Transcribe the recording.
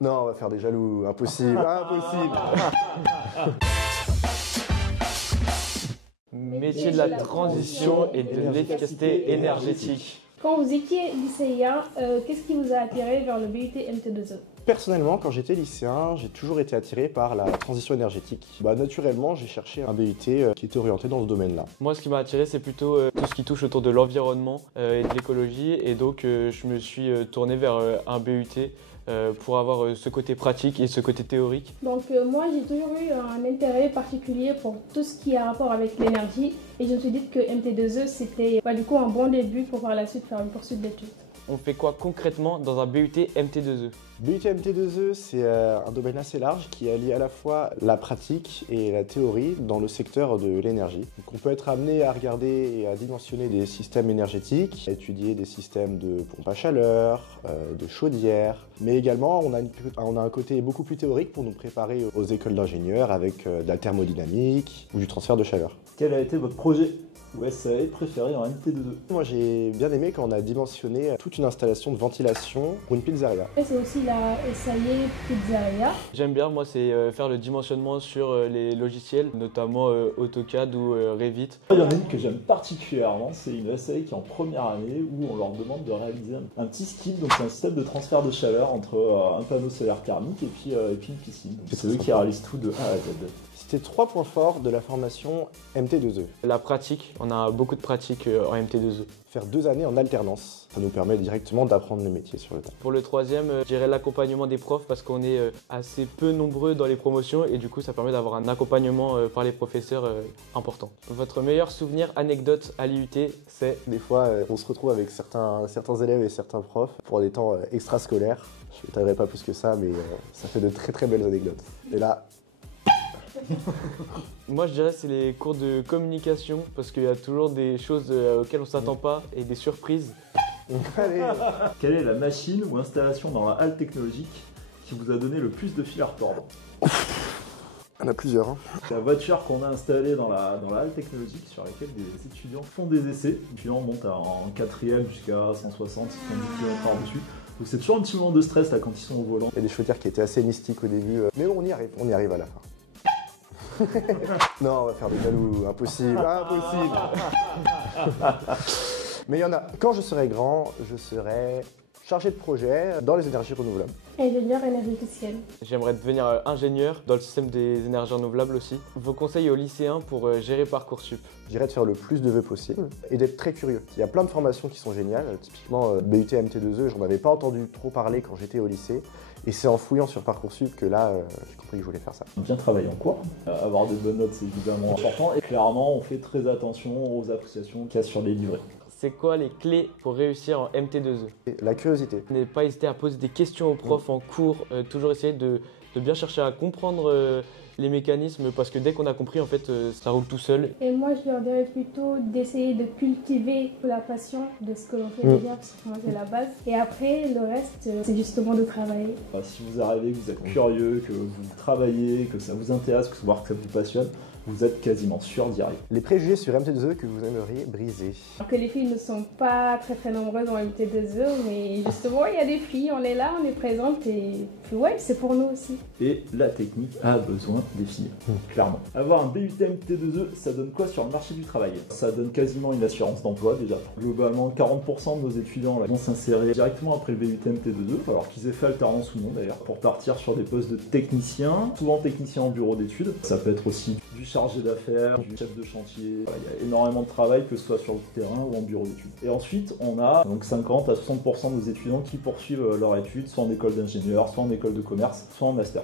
Non, on va faire des jaloux. Impossible, impossible. Métier de la transition et de l'efficacité énergétique. Quand vous étiez lycéen, qu'est-ce qui vous a attiré vers le BUT MT2E? Personnellement, quand j'étais lycéen, j'ai toujours été attiré par la transition énergétique. Naturellement, j'ai cherché un BUT qui était orienté dans ce domaine-là. Moi, ce qui m'a attiré, c'est plutôt tout ce qui touche autour de l'environnement et de l'écologie. Et donc, je me suis tourné vers un BUT pour avoir ce côté pratique et ce côté théorique. Donc moi, j'ai toujours eu un intérêt particulier pour tout ce qui a rapport avec l'énergie. Et je me suis dit que MT2E, c'était du coup un bon début pour par la suite faire une poursuite d'études. On fait quoi concrètement dans un BUT MT2E? BUT MT2E, c'est un domaine assez large qui allie à la fois la pratique et la théorie dans le secteur de l'énergie. Donc on peut être amené à regarder et à dimensionner des systèmes énergétiques, à étudier des systèmes de pompe à chaleur, de chaudière, mais également on a un côté beaucoup plus théorique pour nous préparer aux écoles d'ingénieurs avec de la thermodynamique ou du transfert de chaleur. Quel a été votre projet ou SAE préféré en MT2E? Moi j'ai bien aimé quand on a dimensionné toute une installation de ventilation pour une pizzeria. Et c'est aussi la SAE Pizzeria. J'aime bien, moi, c'est faire le dimensionnement sur les logiciels, notamment AutoCAD ou Revit. Il y en a une que j'aime particulièrement, c'est une SAE qui est en première année où on leur demande de réaliser un petit skid, donc c'est un système de transfert de chaleur entre un panneau solaire thermique et puis une piscine. C'est eux qui réalisent tout de A à Z. C'était 3 points forts de la formation MT2E. La pratique, on a beaucoup de pratique en MT2E. Faire 2 années en alternance, ça nous permet directement d'apprendre le métier sur le tas. Pour le troisième, je dirais l'accompagnement des profs parce qu'on est assez peu nombreux dans les promotions et du coup ça permet d'avoir un accompagnement par les professeurs important. Votre meilleur souvenir, anecdote à l'IUT, c'est? Des fois, on se retrouve avec certains élèves et certains profs pour des temps extrascolaires. Je ne t'aiderai pas plus que ça, mais ça fait de très très belles anecdotes. Et là... Moi je dirais c'est les cours de communication parce qu'il y a toujours des choses auxquelles on ne s'attend pas et des surprises. Allez. Quelle est la machine ou installation dans la halle technologique qui vous a donné le plus de fil à retordre? Il y en a plusieurs. Hein. La voiture qu'on a installée dans la halle technologique sur laquelle des étudiants font des essais. Les étudiants montent en 4e jusqu'à 160, 110 km par-dessus. Donc c'est toujours un petit moment de stress là quand ils sont au volant. Il y a des chaudières qui étaient assez mystiques au début, mais bon, on y arrive à la fin. Non, on va faire des jaloux, impossible, impossible. Mais il y en a. Quand je serai grand, je serai chargé de projet dans les énergies renouvelables. Ingénieur énergéticienne. J'aimerais devenir ingénieur dans le système des énergies renouvelables aussi. Vos conseils aux lycéens pour gérer Parcoursup? Je dirais de faire le plus de vœux possible et d'être très curieux. Il y a plein de formations qui sont géniales. Typiquement, BUT MT2E, j'en avais pas entendu trop parler quand j'étais au lycée. Et c'est en fouillant sur Parcoursup que là, j'ai compris que je voulais faire ça. Bien travailler en cours, avoir de bonnes notes c'est évidemment important. Et clairement, on fait très attention aux associations qu'il y a sur les livrets. C'est quoi les clés pour réussir en MT2E? La curiosité. Ne pas hésiter à poser des questions aux profs en cours, toujours essayer de bien chercher à comprendre les mécanismes parce que dès qu'on a compris en fait ça roule tout seul. Et moi je leur dirais plutôt d'essayer de cultiver la passion de ce que l'on fait déjà parce que moi c'est la base et après le reste c'est justement de travailler. Si vous arrivez, que vous êtes curieux, que vous travaillez, que ça vous intéresse, que ça vous passionne, vous êtes quasiment sûr d'y arriver. Les préjugés sur MT2E que vous aimeriez briser? Alors que les filles ne sont pas très nombreuses en MT2E, mais justement il y a des filles, on est là, on est présentes et puis ouais, c'est pour nous aussi. Et la technique a besoin des filles, clairement. Avoir un BUT MT2E, ça donne quoi sur le marché du travail? Ça donne quasiment une assurance d'emploi déjà. Globalement, 40% de nos étudiants là, vont s'insérer directement après le BUT MT2E, alors qu'ils aient fait alternance ou non d'ailleurs, pour partir sur des postes de techniciens, souvent techniciens en bureau d'études. Ça peut être aussi du chargé d'affaires, du chef de chantier. Voilà, il y a énormément de travail, que ce soit sur le terrain ou en bureau d'études. Et ensuite, on a donc 50 à 60% de nos étudiants qui poursuivent leur études, soit en école d'ingénieur, soit en école de commerce, soit en master.